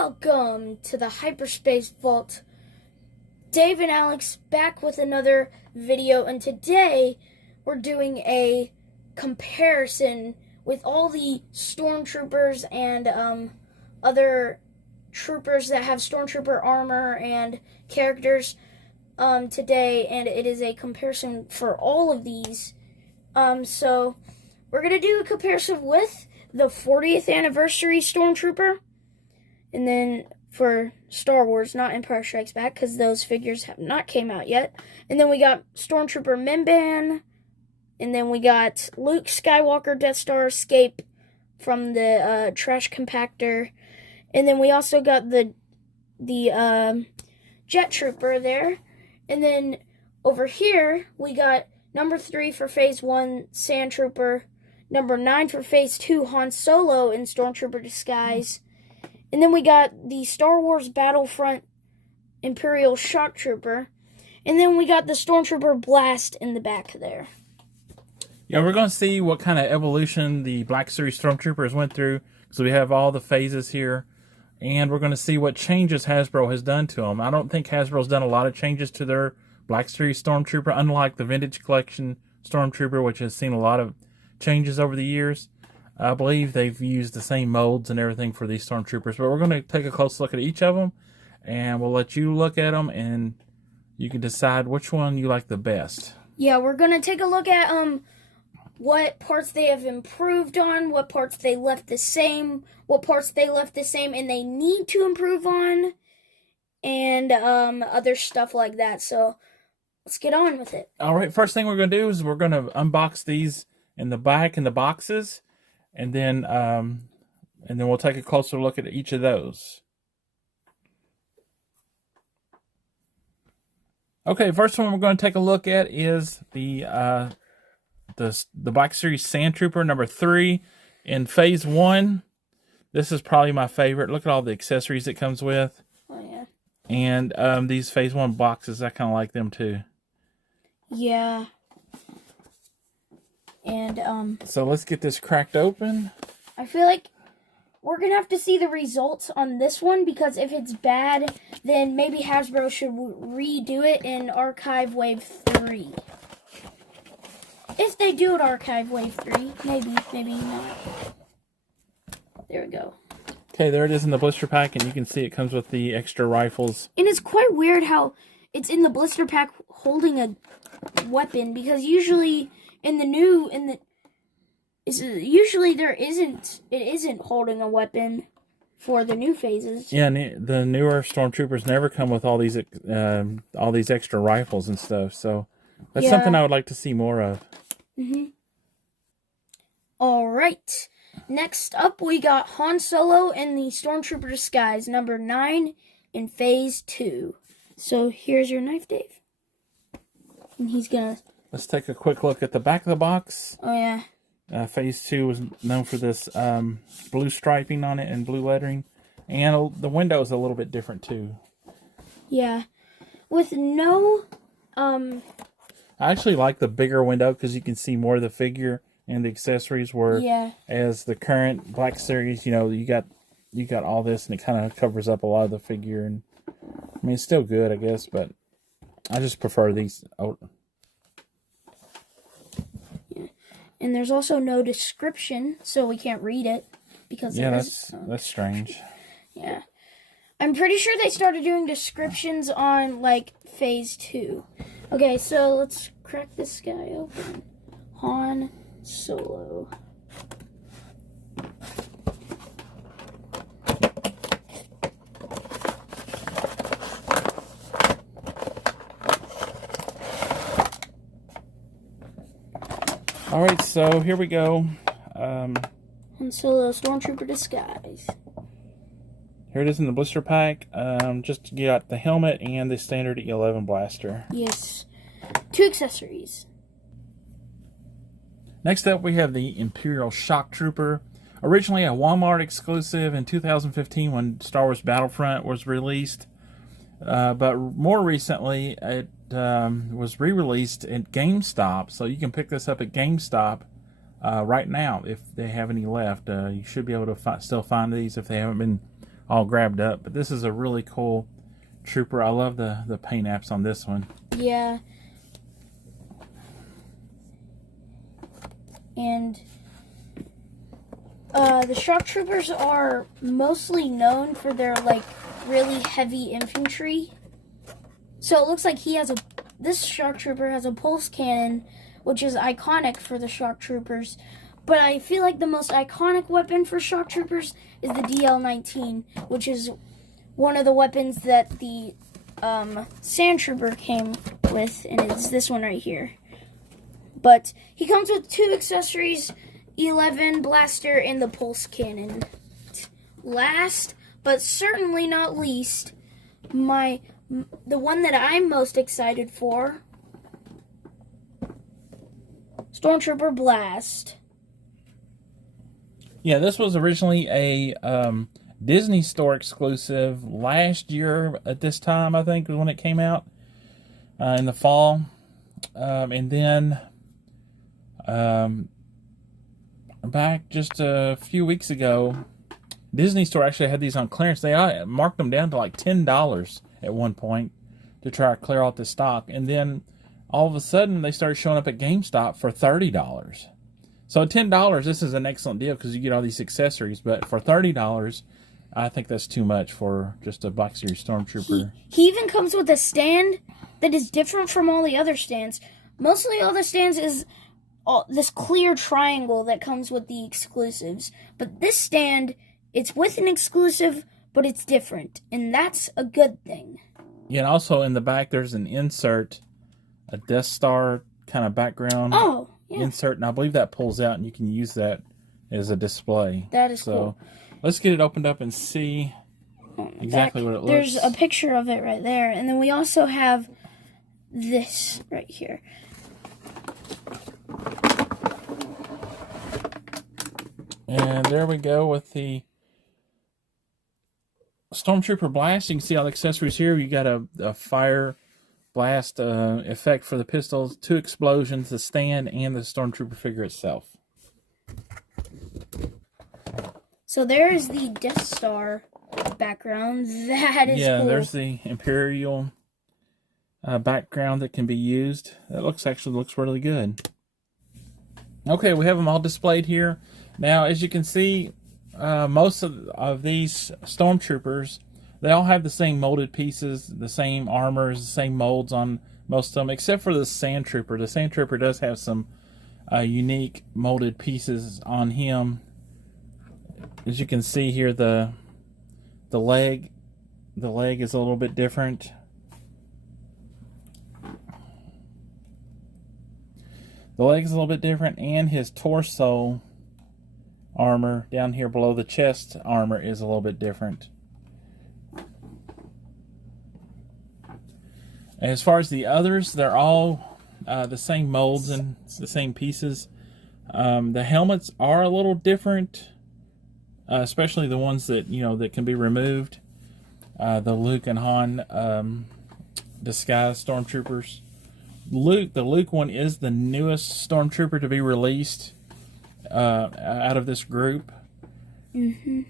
Welcome to the Hyperspace Vault. Dave and Alex back with another video, and today we're doing a comparison with all the Stormtroopers and other troopers that have Stormtrooper armor and characters today, and it is a comparison for all of these. So we're going to do a comparison with the 40th anniversary Stormtrooper, and then for Star Wars, not Empire Strikes Back, because those figures have not came out yet. And then we got Stormtrooper Mimban, and then we got Luke Skywalker Death Star escape from the trash compactor, and then we also got the Jet Trooper there, and then over here we got number 3 for Phase 1 Sandtrooper, number 9 for Phase 2 Han Solo in Stormtrooper disguise. And then we got the Star Wars Battlefront Imperial Shocktrooper. And then we got the Stormtrooper Blast in the back there. Yeah, we're going to see what kind of evolution the Black Series Stormtroopers went through. So we have all the phases here. And we're going to see what changes Hasbro has done to them. I don't think Hasbro's done a lot of changes to their Black Series Stormtrooper, unlike the Vintage Collection Stormtrooper, which has seen a lot of changes over the years. I believe they've used the same molds and everything for these Stormtroopers, but we're going to take a close look at each of them, and we'll let you look at them, and you can decide which one you like the best. Yeah, we're going to take a look at what parts they have improved on, what parts they left the same, what parts they left the same and they need to improve on, and other stuff like that. So let's get on with it. All right, first thing we're going to do is we're going to unbox these in the back in the boxes. And then we'll take a closer look at each of those. Okay, first one we're going to take a look at is the Black Series Sandtrooper number 3 in Phase 1. This is probably my favorite. Look at all the accessories it comes with. Oh yeah. And these Phase 1 boxes, I kind of like them too. Yeah. And so let's get this cracked open. I feel like we're gonna have to see the results on this one, because if it's bad, then maybe Hasbro should redo it in Archive Wave 3. If they do it Archive Wave 3, maybe not. There we go. Okay, there it is in the blister pack, and you can see it comes with the extra rifles. And it's quite weird how it's in the blister pack holding a weapon, because usually usually it isn't holding a weapon for the new phases. Yeah, and the newer Stormtroopers never come with all these extra rifles and stuff. So that's something I would like to see more of. All right. Next up, we got Han Solo in the Stormtrooper disguise, number 9 in Phase 2. So here's your knife, Dave. And he's gonna. Let's take a quick look at the back of the box. Oh, yeah. Phase 2 was known for this blue striping on it and blue lettering. And the window is a little bit different, too. Yeah. With no... I actually like the bigger window because you can see more of the figure and the accessories, where as the current Black Series, you know, you got all this and it kind of covers up a lot of the figure. And I mean, it's still good, I guess, but I just prefer these. And there's also no description, so we can't read it, because that's strange. Yeah, I'm pretty sure they started doing descriptions on like Phase 2. Okay, so let's crack this guy open. Han Solo. All right, so here we go. Han Solo Stormtrooper disguise. Here it is in the blister pack. Just got the helmet and the standard E11 blaster. Yes. 2 accessories. Next up, we have the Imperial Shocktrooper. Originally a Walmart exclusive in 2015 when Star Wars Battlefront was released. But more recently, it was re-released at GameStop. So you can pick this up at GameStop right now if they have any left. You should be able to still find these if they haven't been all grabbed up. But this is a really cool trooper. I love the paint apps on this one. Yeah. And the Shocktroopers are mostly known for their, like, really heavy infantry. So it looks like this Shocktrooper has a pulse cannon, which is iconic for the Shocktroopers. But I feel like the most iconic weapon for Shocktroopers is the DL-19, which is one of the weapons that the Sandtrooper came with, and it's this one right here. But he comes with 2 accessories, 11 blaster, and the pulse cannon. Last, but certainly not least, the one that I'm most excited for, Stormtrooper Blast. Yeah, this was originally a Disney Store exclusive last year at this time, I think, was when it came out in the fall. And then back just a few weeks ago, Disney Store actually had these on clearance. They marked them down to like $10 at one point to try to clear out the stock. And then all of a sudden, they started showing up at GameStop for $30. So at $10, this is an excellent deal because you get all these accessories. But for $30, I think that's too much for just a Black Series Stormtrooper. He even comes with a stand that is different from all the other stands. Mostly all the stands is this clear triangle that comes with the exclusives. But this stand, it's with an exclusive, but it's different. And that's a good thing. Yeah, and also in the back, there's an insert, a Death Star kind of background insert. And I believe that pulls out, and you can use that as a display. That is cool. Let's get it opened up and see exactly what it looks. There's a picture of it right there. And then we also have this right here. And there we go with the Stormtrooper Blast. You can see all the accessories here. You got a fire blast effect for the pistols, 2 explosions, the stand, and the Stormtrooper figure itself. So there's the Death Star background. That is cool. There's the Imperial background that can be used. That actually looks really good. Okay, we have them all displayed here. Now, as you can see, most of these Stormtroopers, they all have the same molded pieces, the same armors, the same molds on most of them, except for the Sandtrooper. The Sandtrooper does have some unique molded pieces on him. As you can see here, the leg is a little bit different. The leg is a little bit different, and his torso armor down here below the chest armor is a little bit different. As far as the others, they're all the same molds and the same pieces. The helmets are a little different, especially the ones that that can be removed. The Luke and Han disguised Stormtroopers. The Luke one is the newest Stormtrooper to be released out of this group. Mm-hmm.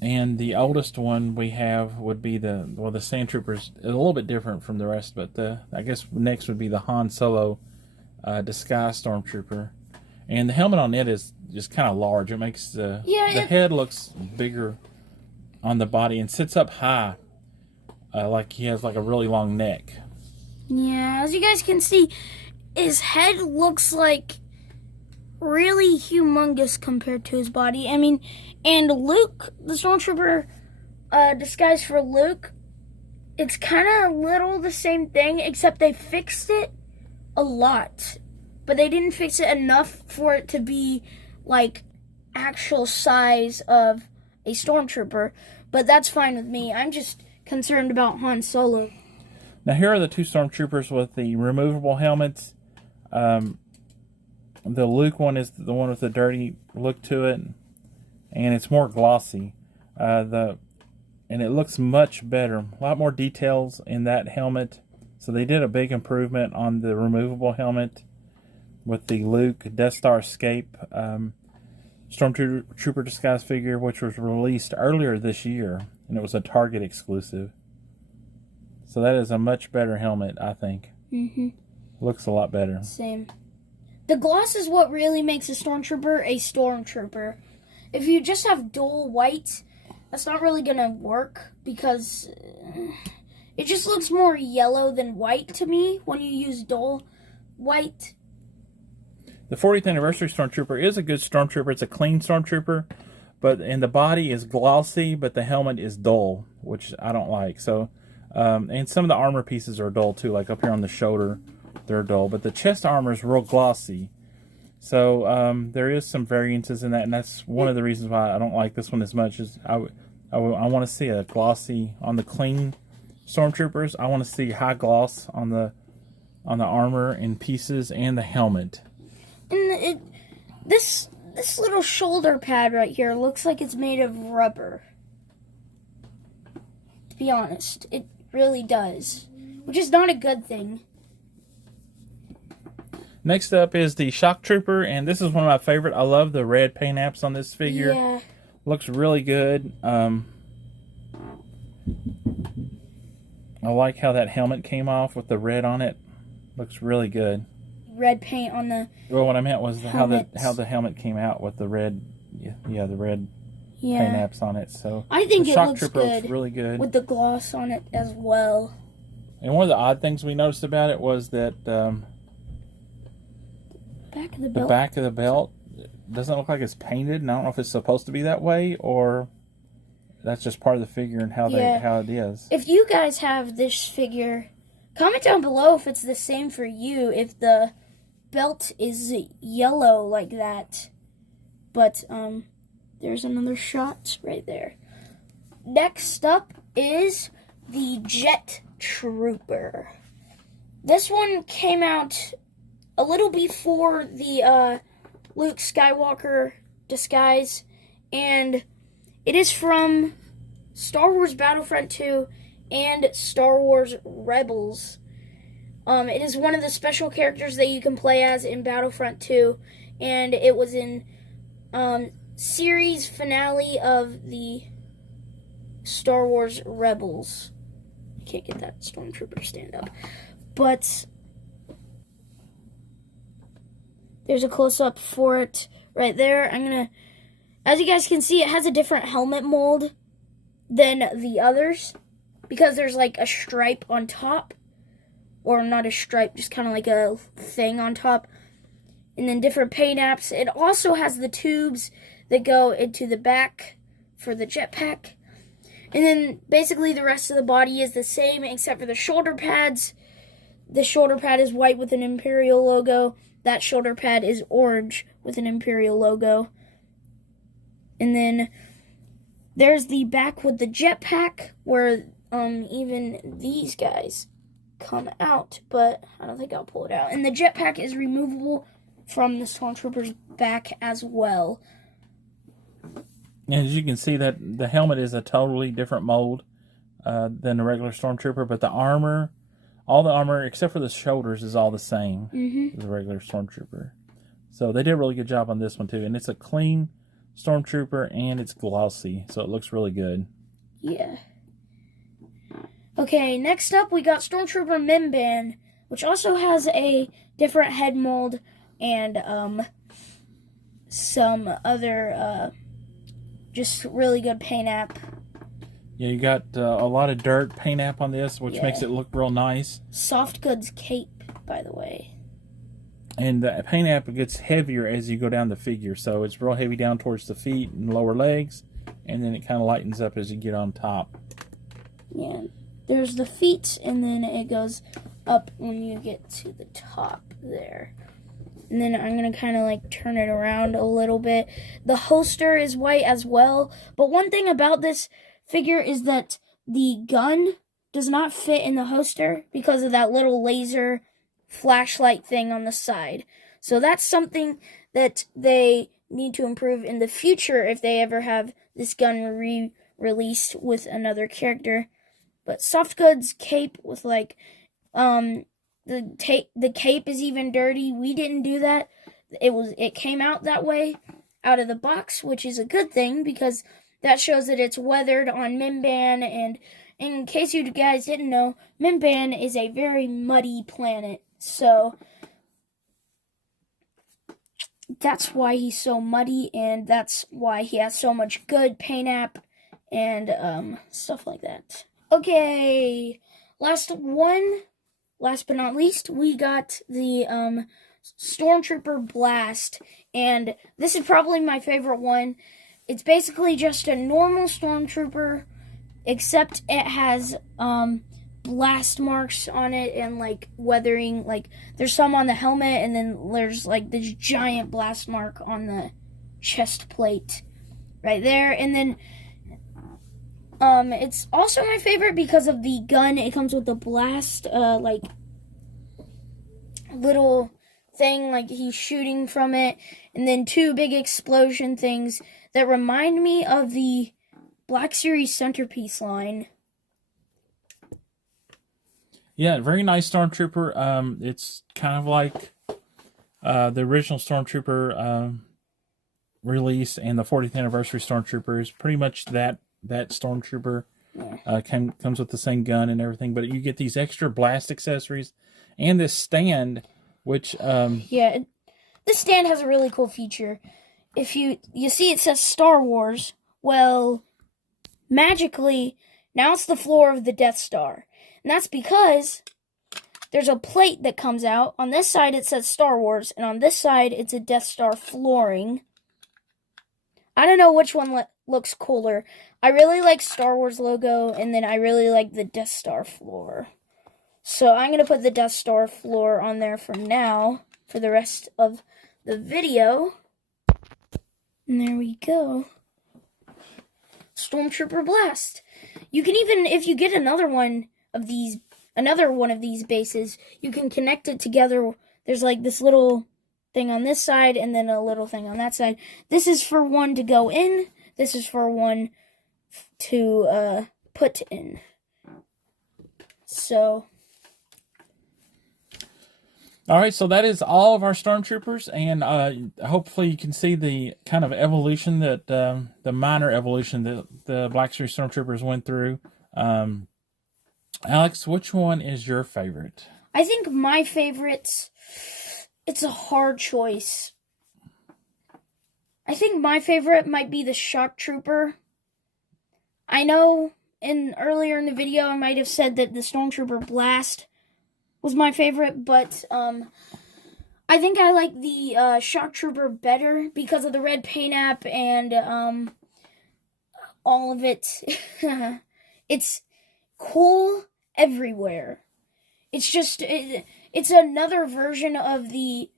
And the oldest one we have would be the Sandtroopers. A little bit different from the rest, but I guess next would be the Han Solo disguised Stormtrooper. And the helmet on it is just kind of large. It makes the head looks bigger on the body and sits up high, like he has like a really long neck. Yeah, as you guys can see, his head looks like really humongous compared to his body. I mean, and Luke, the Stormtrooper disguise for Luke, it's kind of a little the same thing, except they fixed it a lot. But they didn't fix it enough for it to be like actual size of a Stormtrooper. But that's fine with me. I'm just concerned about Han Solo. Now here are the 2 Stormtroopers with the removable helmets. The Luke one is the one with the dirty look to it, and it's more glossy. And it looks much better. A lot more details in that helmet. So they did a big improvement on the removable helmet with the Luke Death Star Escape Stormtrooper disguise figure, which was released earlier this year. and it was a Target exclusive. So that is a much better helmet, I think. Mm-hmm. Looks a lot better. Same. The gloss is what really makes a Stormtrooper. If you just have dual white, that's not really going to work because it just looks more yellow than white to me when you use dual white. The 40th anniversary Stormtrooper is a good Stormtrooper. It's a clean Stormtrooper, and the body is glossy, but the helmet is dull, which I don't like. So, and some of the armor pieces are dull too, like up here on the shoulder, they're dull. But the chest armor is real glossy. So there is some variances in that, and that's one of the reasons why I don't like this one as much. Is I want to see a glossy on the clean Stormtroopers. I want to see high gloss on the armor and pieces and the helmet. And this little shoulder pad right here looks like it's made of rubber. To be honest, it really does, which is not a good thing. Next up is the Shocktrooper, and this is one of my favorite. I love the red paint apps on this figure. Yeah. Looks really good. I like how that helmet came off with the red on it. Looks really good. Red paint on the Well, what I meant was how the helmet came out with the red, the red paint apps on it. So I think the it looks Shocktrooper good looks really good with the gloss on it as well. And one of the odd things we noticed about it was that Back of the belt. the back of the belt doesn't look like it's painted, and I don't know if it's supposed to be that way or that's just part of the figure and how it is. If you guys have this figure, comment down below if it's the same for you, if the belt is yellow like that. But there's another shot right there. Next up is the Jet Trooper. This one came out a little before the Luke Skywalker disguise, and it is from Star Wars Battlefront 2 and Star Wars Rebels. It is one of the special characters that you can play as in Battlefront 2, and it was in series finale of the Star Wars Rebels. You can't get that Stormtrooper stand up, but there's a close-up for it right there. As you guys can see, it has a different helmet mold than the others because there's like a stripe on top. Or not a stripe, just kind of like a thing on top. And then different paint apps. It also has the tubes that go into the back for the jetpack. And then basically the rest of the body is the same except for the shoulder pads. The shoulder pad is white with an Imperial logo. That shoulder pad is orange with an Imperial logo. And then there's the back with the jetpack where even these guys come out, but I don't think I'll pull it out. And the jetpack is removable from the Stormtrooper's back as well. And as you can see, that the helmet is a totally different mold than the regular Stormtrooper, but the armor, all the armor except for the shoulders is all the same as the regular Stormtrooper. So they did a really good job on this one too, and it's a clean Stormtrooper and it's glossy, so it looks really good. Yeah. Okay, next up we got Stormtrooper Mimban, which also has a different head mold and some other just really good paint app. Yeah, you got a lot of dirt paint app on this, which makes it look real nice. Soft goods cape, by the way. And the paint app gets heavier as you go down the figure, so it's real heavy down towards the feet and lower legs, and then it kind of lightens up as you get on top. Yeah. There's the feet, and then it goes up when you get to the top there. And then I'm going to kind of like turn it around a little bit. The holster is white as well. But one thing about this figure is that the gun does not fit in the holster because of that little laser flashlight thing on the side. So that's something that they need to improve in the future if they ever have this gun re-released with another character. But soft goods cape with like the cape is even dirty. We didn't do that. It came out that way out of the box, which is a good thing because that shows that it's weathered on Mimban. And in case you guys didn't know, Mimban is a very muddy planet. So that's why he's so muddy, and that's why he has so much good paint app and stuff like that. Okay, last but not least, we got the Stormtrooper Blast, and this is probably my favorite one. It's basically just a normal Stormtrooper, except it has blast marks on it and like weathering. Like there's some on the helmet, and then there's like this giant blast mark on the chest plate right there. And then it's also my favorite because of the gun. It comes with the blast like little thing, like he's shooting from it, and then two big explosion things that remind me of the Black Series centerpiece line. Yeah, very nice Stormtrooper. It's kind of like the original Stormtrooper release and the 40th anniversary Stormtrooper is pretty much that Stormtrooper. Comes with the same gun and everything, but you get these extra blast accessories and this stand, which yeah, this stand has a really cool feature. If you see it says Star Wars, well, magically now it's the floor of the Death Star. And that's because there's a plate that comes out. On this side it says Star Wars, and on this side it's a Death Star flooring. I don't know which one looks cooler. I really like Star Wars logo, and then I really like the Death Star floor. So I'm going to put the Death Star floor on there for now, for the rest of the video. And there we go. Stormtrooper Blast. You can even, if you get another one of these bases, you can connect it together. There's like this little thing on this side and then a little thing on that side. This is for one to go in. This is for one to put in. So, all right, so that is all of our Stormtroopers, and hopefully you can see the kind of evolution that the minor evolution that the Black Series Stormtroopers went through. Alex, which one is your favorite? I think my favorite, it's a hard choice. I think my favorite might be the Shocktrooper. I know earlier in the video I might have said that the Stormtrooper Blast was my favorite, but I think I like the Shocktrooper better because of the red paint app and all of it. It's cool everywhere. It's just, it's another version of the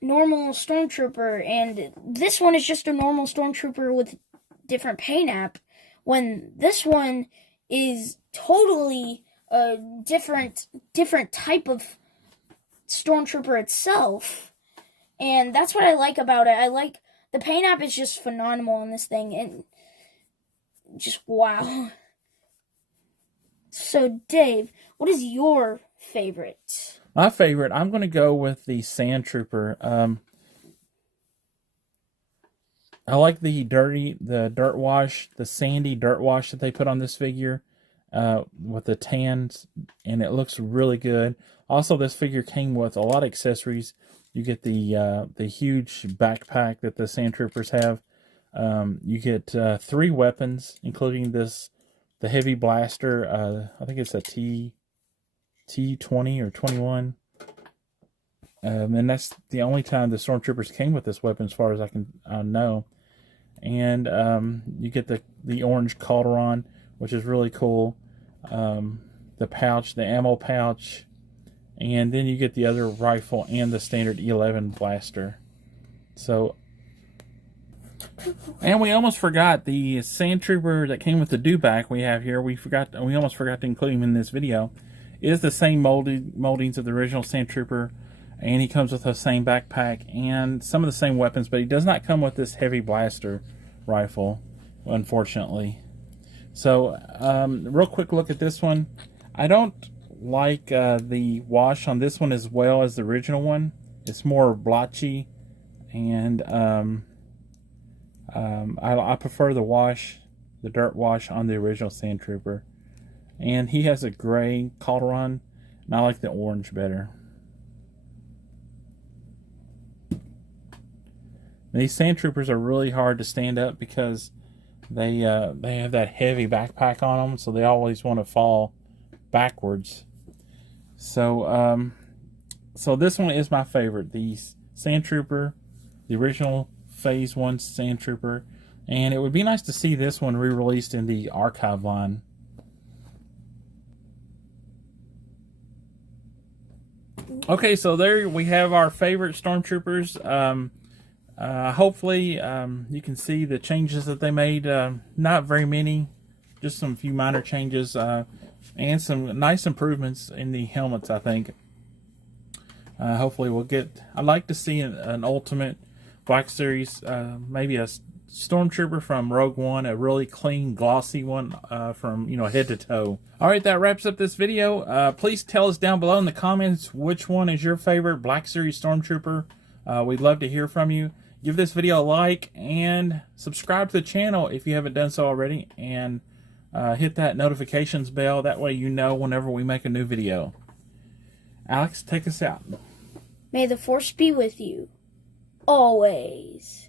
normal Stormtrooper, and this one is just a normal Stormtrooper with different paint app, when this one is totally a different type of Stormtrooper itself. And that's what I like about it. I like the paint app is just phenomenal on this thing, and just wow. So Dave, what is your favorite? My favorite, I'm going to go with the Sandtrooper. I like the dirt wash, the sandy dirt wash that they put on this figure with the tans, and it looks really good. Also, this figure came with a lot of accessories. You get the huge backpack that the Sandtroopers have. You get 3 weapons, including the heavy blaster. I think it's a T20 or 21. And that's the only time the Stormtroopers came with this weapon, as far as I can know. And you get the orange cauldron, which is really cool. The pouch, the ammo pouch, and then you get the other rifle and the standard 11 blaster. So, and we almost forgot the Sandtrooper that came with the Dewback we have here. We almost forgot to include him in this video. It is the same moldings of the original Sandtrooper, and he comes with the same backpack and some of the same weapons, but he does not come with this heavy blaster rifle, unfortunately. So, real quick look at this one. I don't like the wash on this one as well as the original one. It's more blotchy, and I prefer the wash the dirt wash on the original Sandtrooper. And he has a gray cauldron, and I like the orange better. These Sandtroopers are really hard to stand up because they have that heavy backpack on them, so they always want to fall backwards. So so this one is my favorite, the Sandtrooper, the original Phase 1 Sandtrooper, and it would be nice to see this one re-released in the archive line. Okay, so there we have our favorite Stormtroopers. Hopefully you can see the changes that they made. Not very many, just some few minor changes, and some nice improvements in the helmets, I think. Hopefully we'll get, I'd like to see an Ultimate Black Series, maybe a Stormtrooper from Rogue One, a really clean, glossy one from, head to toe. Alright, that wraps up this video. Please tell us down below in the comments which one is your favorite Black Series Stormtrooper. We'd love to hear from you. Give this video a like and subscribe to the channel if you haven't done so already. And hit that notifications bell. That way you know whenever we make a new video. Alex, take us out. May the Force be with you. Always.